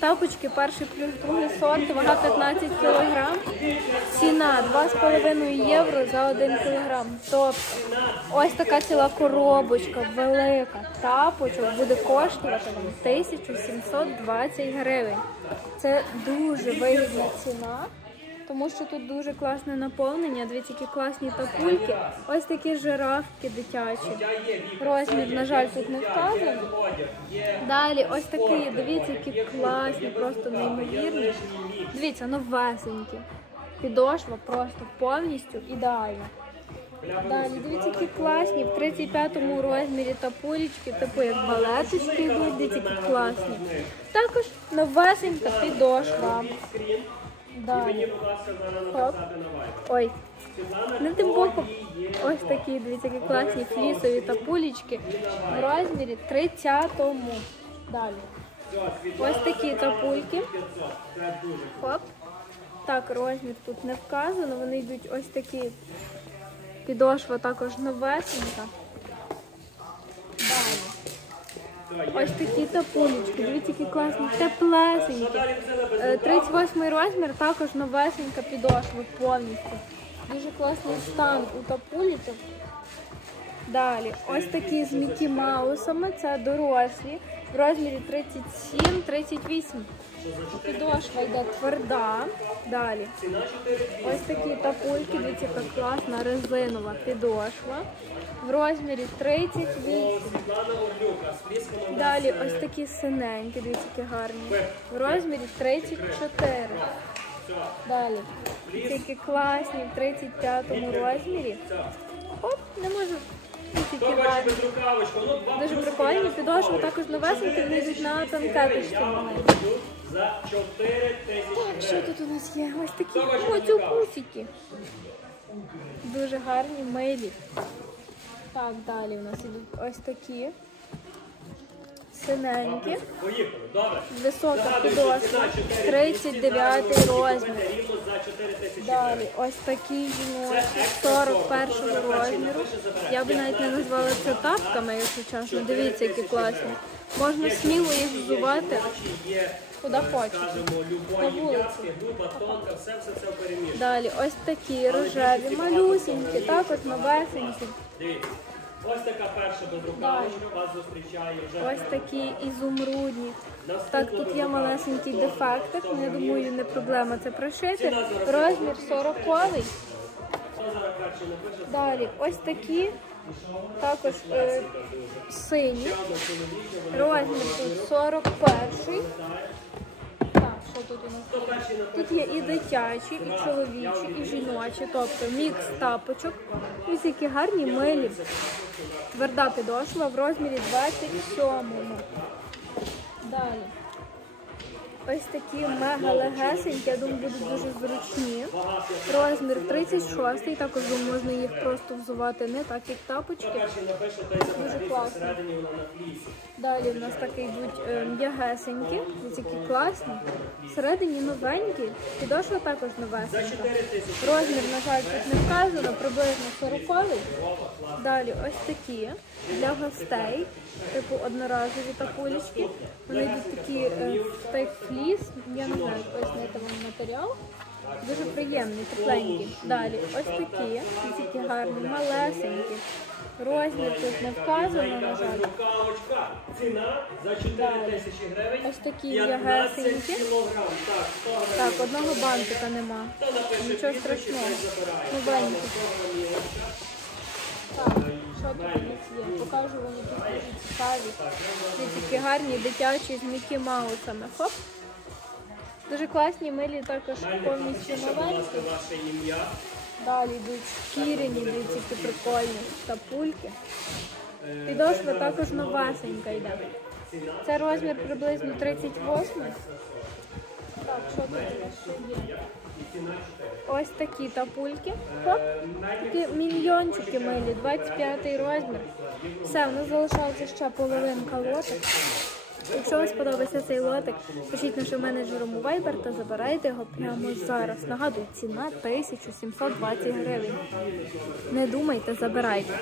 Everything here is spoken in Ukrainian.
Тапочки перший плюс другий сорт, вага 15 кг. Ціна 2,5 євро за 1 кг. Тобто ось така ціла коробочка велика. Тапочок буде коштувати вам 1720 гривень. Це дуже вигідна ціна. Тому що тут дуже класне наповнення, дивіться, які класні тапульки. Ось такі жирафки дитячі. Розмір, на жаль, тут не вказаний. Далі, ось такі, дивіться, які класні, просто неймовірні. Дивіться, новесенькі. Підошва просто повністю ідеальна. Далі, дивіться, які класні. В 35-му розмірі тапулечки, типу як балеточки йдуть, дивіться, які класні. Також новесенька підошва. Далі. Хоп. Ой. Не тим боком. Ось такі, дивіться, які класні флісові тапулечки в розмірі 30-му. Далі. Ось такі тапульки. Хоп. Так, розмір тут не вказано. Вони йдуть ось такі. Підошва також новесенька. Далі. Ось такі тапулечки. Дивіться, які класні, теплесенькі. Е, 38 розмір, також новесенька підошва повністю. Дуже класний стан у тапуліток. Далі, ось такі з Мікі Маусами, це дорослі, в розмірі 37-38. Підошва йде тверда. Далі. Ось такі тапульки, дивіться, яка класна резинова підошва. В розмірі 38. Далі ось такі синенькі, дивіться, які гарні. В розмірі 34. Далі. Які класні в 35-му розмірі. Оп, не можу. Ось які. Дуже прикольні. Підошви також новесенькі, вони йдуть на танкеточці. За 4 тисячі Так, що тут у нас є? Ось такі моцюкусики. Дуже гарні, милі. Так, далі у нас ідуть ось такі. Синенькі. Висока підошва. 39 розмір. Рівно за 4 тисячі Далі ось такі жіночі 41 розміру. Я би навіть не назвала це тапками, якщо чесно. Дивіться, які класні. Можна сміло їх взувати куди хочете. скажімо, На вулиці. Далі ось такі рожеві, малюсінькі, також новесенькі. Ось така перша безрукавочка вас зустрічає вже. Ось такі ізумрудні. Так, тут є малесенький дефектик, але я думаю, не проблема це пришити. Розмір 40 Хто зараз перший напише? Далі ось такі, також е, сині. Розмір тут 41. Так, тут у нас? Тут є і дитячі, і чоловічі, і жіночі, тобто мікс тапочок. Ось які гарні милі. Тверда підошва в розмірі 27. Ось такі мега легесенькі, я думаю, будуть дуже зручні. Розмір 36, також можна їх просто взувати не так, як тапочки. Дуже класно. Далі в нас такі йдуть е, м'ягесенькі, які класні. Всередині новенькі, підошва також новесенька. 4. Розмір, на жаль, тут не вказано, приблизно 40 Далі ось такі для гостей, типу одноразові такулечки. Вони йдуть такі е, в той фліс, я не знаю, як пояснити вам матеріал. Дуже приємний, тепленький. Далі ось такі, такі гарні, малесенькі. Розмір тут не вказано, на жаль. Ціна за 4 тисячі гривень. Ось такі 15 м'ягесенькі. Так, 100 гривень. Так, одного бантика нема. Нічого страшного. Новенькі. Так, що тут у нас є? Покажу вам які дуже цікаві. Ці такі гарні дитячі з Мікі Маусами. Хоп. Дуже класні, милі також повністю новенькі. Далі йдуть шкіряні, які прикольні тапульки. Підошва також новесенька йде. Це розмір приблизно 38. Так, що тут є? Ось такі тапульки. Хоп. Такі міньйончики милі, 25 розмір. Все, в нас залишається ще половинка лотик. Якщо вам сподобався цей лотик, пишіть нашим менеджером у Viber та забирайте його прямо зараз. Нагадую, ціна 1720 гривень. Не думайте, забирайте.